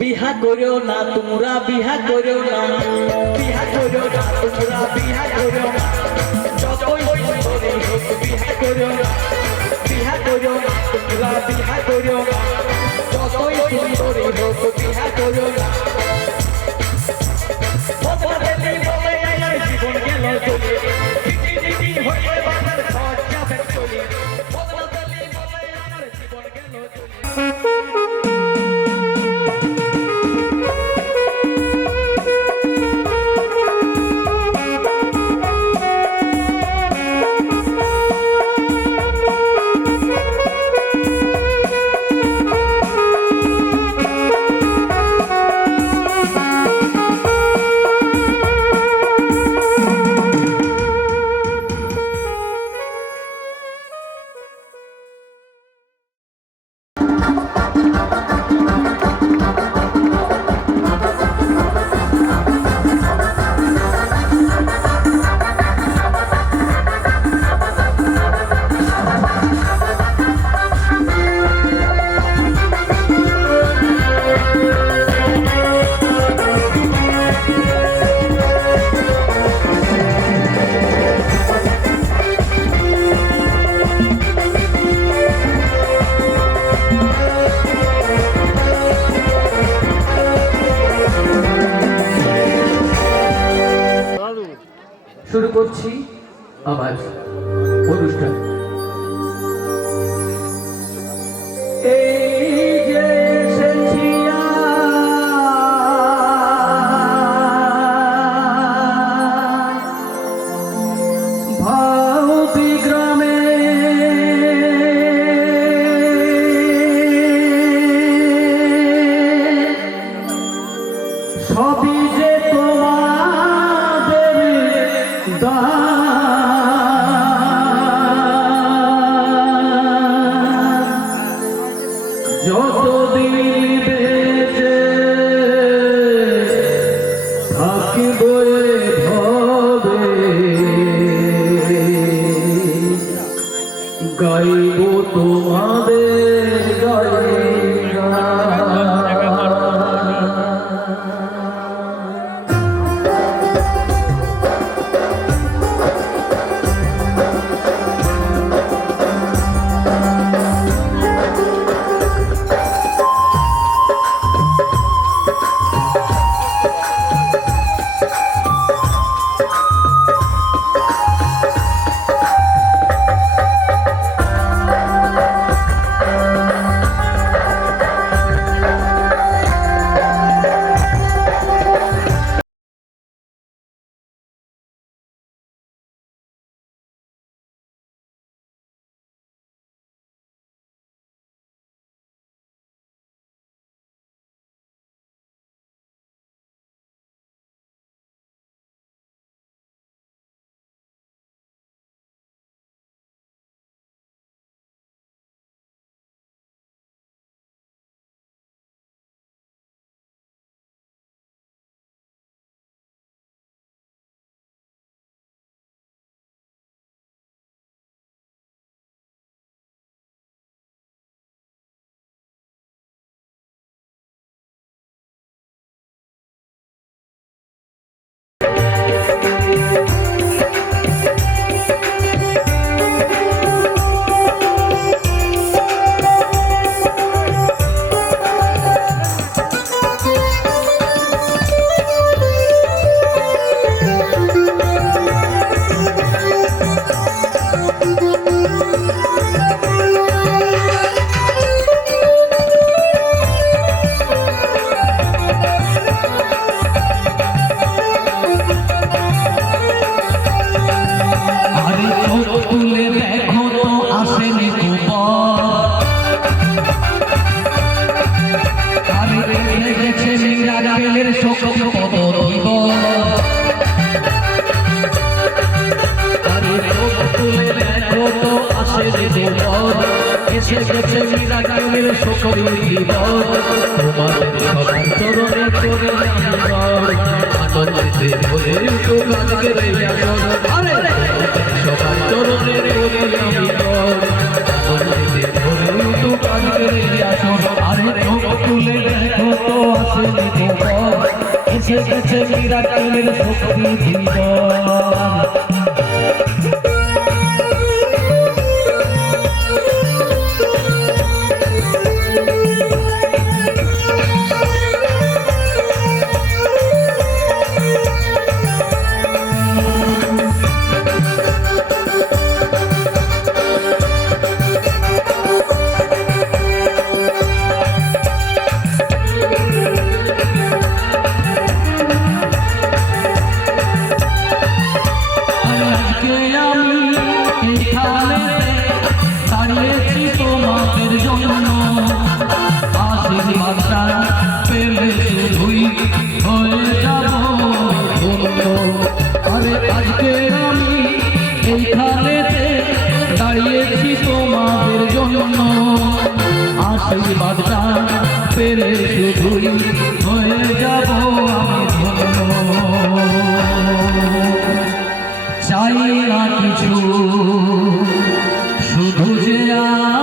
বিহা করিও না তোমরা বিহা করিও না বিহা করিও না তোমরা বিহা করিও না যতই সুন্দরী হোক বিহা করিও না বিহা করিও না তোমরা বিহা করিও না যতই সুন্দরী হোক বিহা করিও না জীবন গেল চলে হয়ে বাজার ঘর যাবে চলে জীবন গেল শুরু করছি আমার অনুষ্ঠান। এই যে এসেছি ভাউতি গ্রামে সবই যে যতদিন বেঁচে থাকিব ভাবে গাইব তোমাদের গাইবা এসে গেছে মিরাক্কেলের সকল জীবন তোমাদের সবার চরণে করে আনন্দে ভরে উঠো আজকের এই আসন আরে সবার চরণে করে আনন্দে ভরে উঠো আজকের এই আসন আরে তুলে দেখো তো আসেনি খবর এসে গেছে মিরাকেলের শক্তি ধীবর আশীর্বাদটা পেলে শুধুই হয়ে যাব আমি চাই না কিছু শুধু যে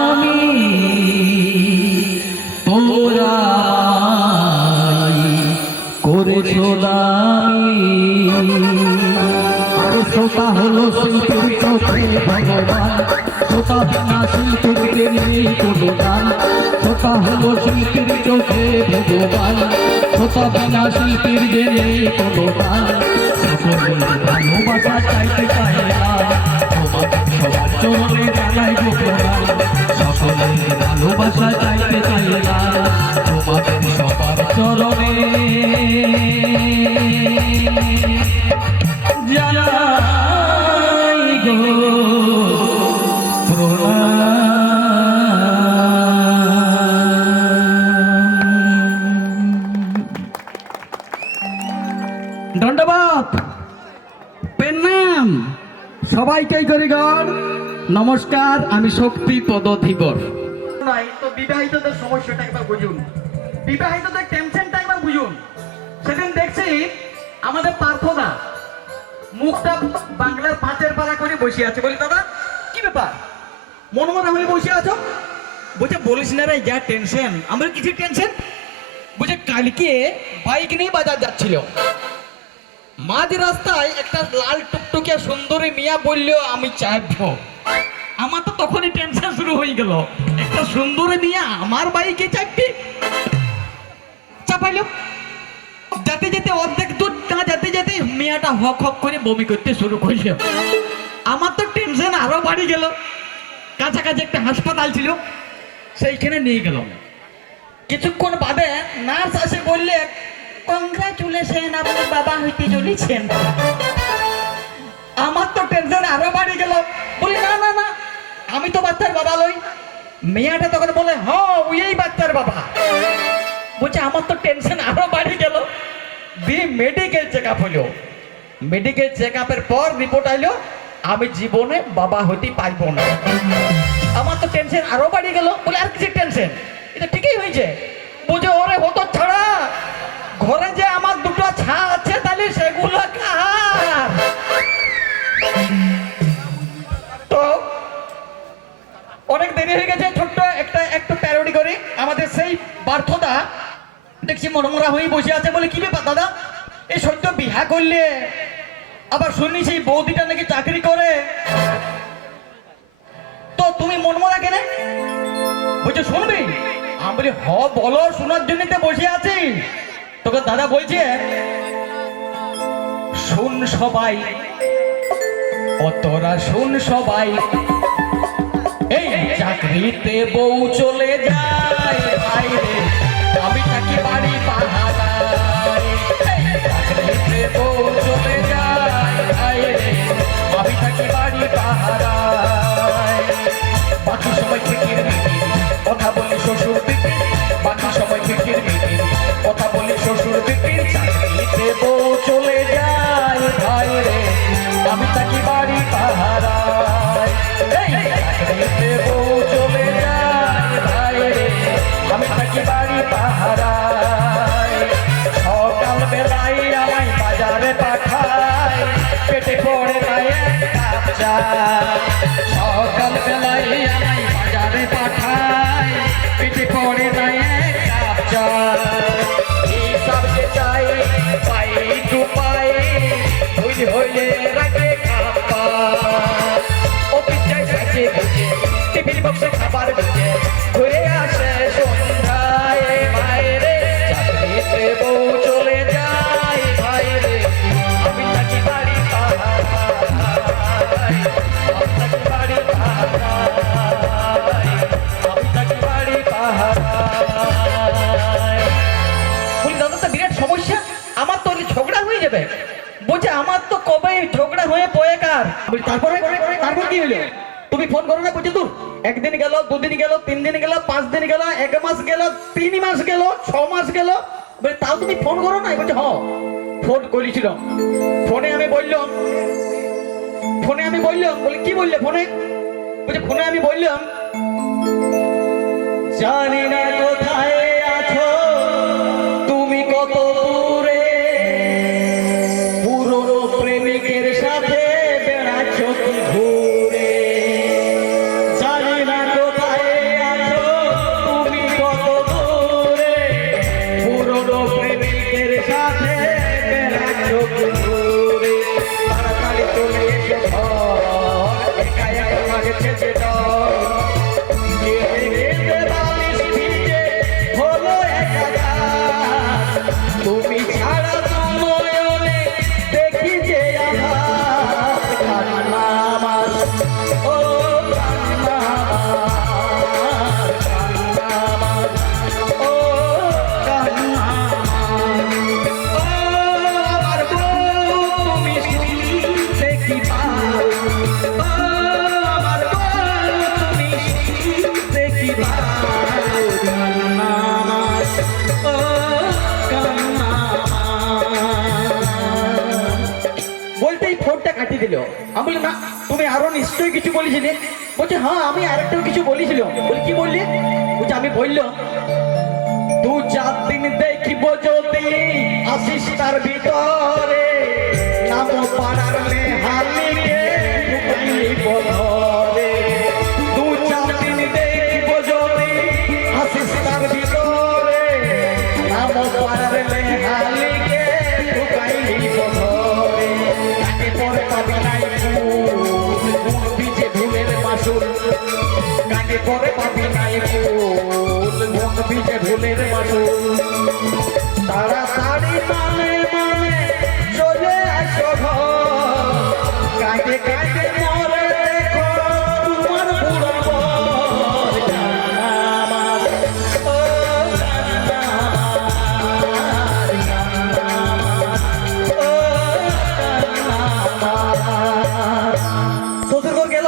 আমি তোরা করেছ দামি আরে শ্রোতা হলো শিল্পীর চোখে ভগবান শ্রোতা বিনা শিল্পীর নেই কোনো গান শ্রোতা হলো শিল্পীর চোখে ভগবান শ্রোতা বিনা শিল্পীর যে নেই কোনো গান সকলের ভালোবাসা চাইতে চাই না তোমাদের সবার চরণে জানাই গো প্রণাম সকলের ভালোবাসা চাইতে চাই না তোমাদের সবার চরণে জানাই গো ধন্যবাদ প্রণাম সবাইকে করিগর নমস্কার আমি শক্তি পদ ধীবর নাই তো বিবাহিতদের সমস্যাটা একবার বুঝুন বিবাহিতদের টেনশনটা একবার বুঝুন সেদিন দেখছি আমাদের পার্থদা মুখটা বাংলার পাঁচের পাড়া করে বসে আছে বলি দাদা কি ব্যাপার মনমরা হয়ে বসে আছো বলছে বলিস না রে যা টেনশন আমার কিছু টেনশন বলছে কালকে বাইক নিয়ে বাজার যাচ্ছিল মাঝ রাস্তায় একটা লাল টুকটুকে সুন্দরী মিয়া বললো আমি চাইবো আমার তো তখনই টেনশন শুরু হয়ে গেল একটা সুন্দরী মিয়া আমার বাইকে চাপবে চাপাইলো যেতে যেতে অর্ধেক দূর না যেতে যেতে মেয়েটা হক হক করে বমি করতে শুরু করলো আমার তো টেনশন আরো বাড়ি গেল কাছাকাছি একটা হাসপাতাল ছিল সেইখানে নিয়ে গেলাম কিছুক্ষণ বাদে নার্স এসে বললে কংগ্রাচুলেশন আপনার বাবা হইতে চলেছেন আমার তো টেনশন আরো বাড়ি গেল বলি না না না আমি তো বাচ্চার বাবা লই মেয়েটা তখন বলে হ্যাঁ ওই বাচ্চার বাবা বলছে আমার তো টেনশন আরো বাড়ি গেল দিয়ে মেডিকেল চেক আপ হলো মেডিকেল চেক আপের পর রিপোর্ট আইলো আমি জীবনে বাবা হইতে পারবো না আমার তো টেনশন আরো বাড়ি গেল বলে আর কিছু টেনশন এটা ঠিকই হয়েছে বুঝে ওরে হতো ছাড়া ঘরে যে আমার দুটো ছা আছে তাহলে সেগুলো কার তো অনেক দেরি হয়ে গেছে ছোট্ট একটু প্যারোডি করি আমাদের সেই পার্থদা দেখছি মনমরা হয়ে বসে আছে বলে কি ব্যাপার দাদা এই সদ্য বিহা করলে আবার শুনি সেই বৌদিটা নাকি চাকরি করে তো তুমি মনমরা কেন বলছে শুনবি আমি বলি হ বলো শোনার জন্য তো বসে আছি তোকে দাদা বলছে শুন সবাই ও তোরা শুন সবাই এই চাকরিতে বউ চলে যায় বাইরে আমি থাকি বাড়ি পাহাড়ায় চাকরিতে বউ চলে যায় বাইরে আমি থাকি বাড়ি পাহাড়ায় বাকি সময় ফিকির কথা বলি শ্বশুর বিক্রি বাকি সময় ফিকির কথা বলি শ্বশুর বিক্রি চাকরিতে বউ চলে যায় বাইরে আমি থাকি বাড়ি পাহাড়ায় চাকরিতে বউ চলে যায় বাইরে আমি থাকি বাড়ি পাহাড়ায় সকাল বেলায় আমায় বাজারে পাঠায় পেটে পড়ে নাই এক চা সকাল বেলায় আমায় বাজারে পাঠায় পেটে পড়ে নাই এক চা বেকার। বলি তারপরে তারপর কি হলো? তুমি ফোন করো না বলছে, দূর একদিন গেল, দুদিন গেল, 3 দিন গেল, 5 দিন গেল, 1 মাস গেল, 3 মাস গেল, 6 মাস গেল, বলে তাও তুমি ফোন করো না? বলছে হ্যাঁ ফোন করেছিল। ফোনে আমি বললাম বলে কি বললে ফোনে? বলছে ফোনে আমি বললাম জানি না কোথায় আছো তুমি, কত দূরে, পুরনো প্রেমিকের সাথে বেড়াচ্ছ কি ঘুরে। জানি না কোথায় আছো তুমি, কত দূরে, পুরনো প্রেমিকের সাথে বেড়াচ্ছ কি ঘুরে। তাড়াতাড়ি চলে এসো ঘর, একা একা লাগছে যে ডর। তুমি ছাড়া নয়নে দেখি যে আমার কান্না আমার, ও কান্না আমার, কান্না আমার, ও কান্না আমার, ও আমার বউ তুমি শুনতে কি পাও, ও আমার বউ তুমি শুনতে কি পাও, কান্না আমার, ও কান্না আমার। বলতেই ফোনটা কাটিয়ে দিল। আমি বললাম না তুমি আরো নিশ্চয়ই কিছু বলেছিলে। বলছে হ্যাঁ আমি আরেকটাও কিছু বলেছিলাম। বলি কি বললি? বলছে আমি বললাম 2-4 দিন দেখিব যদি আসিস তার ভিতরে, নাম পাড়ার নেহালিকে ঢুকাইলি বধরে। 2-4 দিন দেখিব যদি আসিস তার ভিতরে, নাম পাড়ার নেহালিকে ঢুকাইলি বধরে। তাকে পরে পাবি নাই ফুল, মন ভিজে ভুলের মাসুল। কাকে পরে পাবি নাই ফুল, মন ভিজে ভুলের মাসুল। তাড়াতাড়ি মানে চলে আসো ঘর, কাকে কাকে মরে দেখো তোমার বুড়ো বর। কান্না আমার, ও কান্না আমার, কান্না আমার, ও কান্না আমার। শ্বশুর ঘর গেল,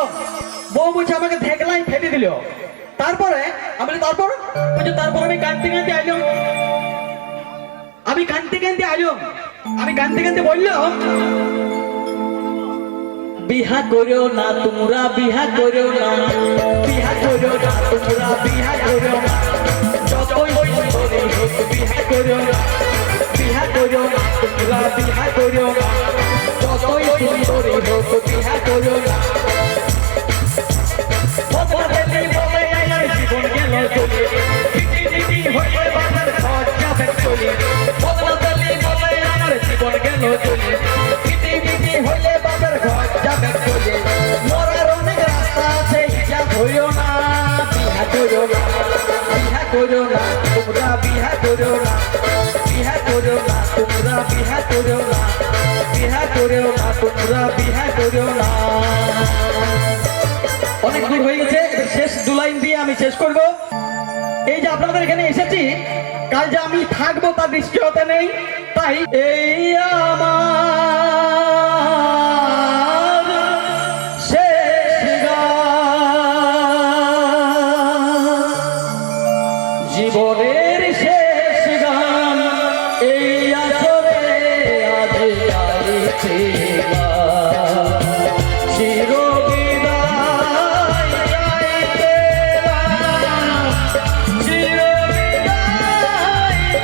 বউ বলছে আমাকে ধেকলাই ফেলে দিল। তারপরে আমি বলি তারপর? বলছে তারপর আমি কাঁদতে কাঁদতে আইলাম। আমি কাঁদতে কাঁদতে বললাম বিহা করিও না তোমরা, বিহা করিও না, বিহা করিও না তোমরা, বিহা করিও না, যতই সুন্দরী হোক বিহা করিও না, বিহা করিও না তোমরা, বিহা করিও না, যতই সুন্দরী হোক বিহা করিও না। জীবন গেল চলে, হয়ে বাজার ঘর যাবে চলে। জীবন গেল চলে, হলে বাজার ঘর যাবে চলে। মরার অনেক রাস্তা আছে, হিসাব হইও না, বিহা করিও না, বিহা করিও না তোমরা, বিহা করিও না, বিহা করিও না তোমরা, বিহা করিও না, বিহা করিও না তোমরা, বিহা করিও না। অনেক দূর হয়ে গেছে, শেষ 2 লাইন দিয়ে আমি শেষ করব। এই যে আপনাদের এখানে এসেছি, কাল যে আমি থাকবো তার নিশ্চয়তা নেই, তাই এই আমার শেষ গান, জীবনের শেষ গান, এই আসরে আজ গাইছে গান। চিরবিদায় গাইতে গান, চিরবিদায়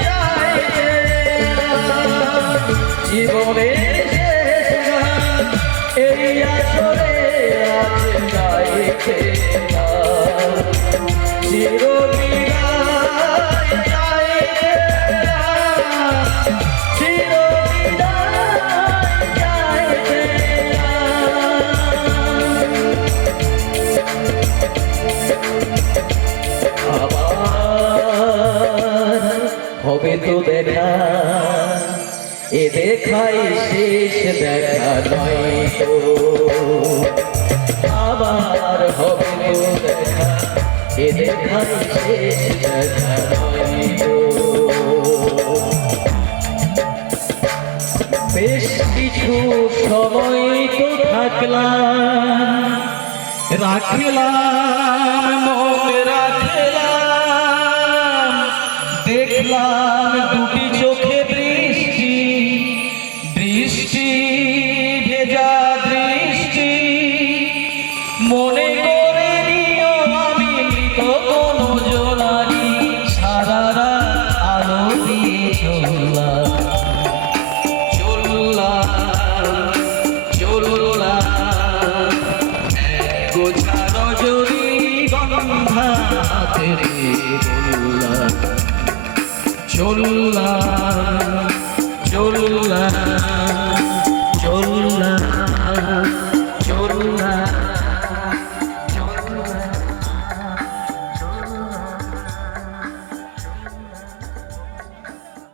গাইতে গান, জীবনের শেষ গান, এই আসরে আজ গাইছে গান। চিরবিদায় গাইতে গান, চিরবিদায় গাইতে গান। আবার হবে তো দেখা, এ দেখাই শেষ দেখা নয় তো। আবার হবে তো দেখা, এ দেখাই শেষ দেখা নয় তো। বেশ কিছু সময় তো থাকে রাখলাম মনে রাখলাম, দেখলাম দুটি চোখে দৃষ্টি, দৃষ্টি ভেজা দৃষ্টি, মনে করে নিও আমি মৃত কোনো জোনারি, সারা রাত আলো দিয়ে চললাম চললাম চললাম, গোছা রজনীগন্ধা হাতে বললাম চললাম চললাম।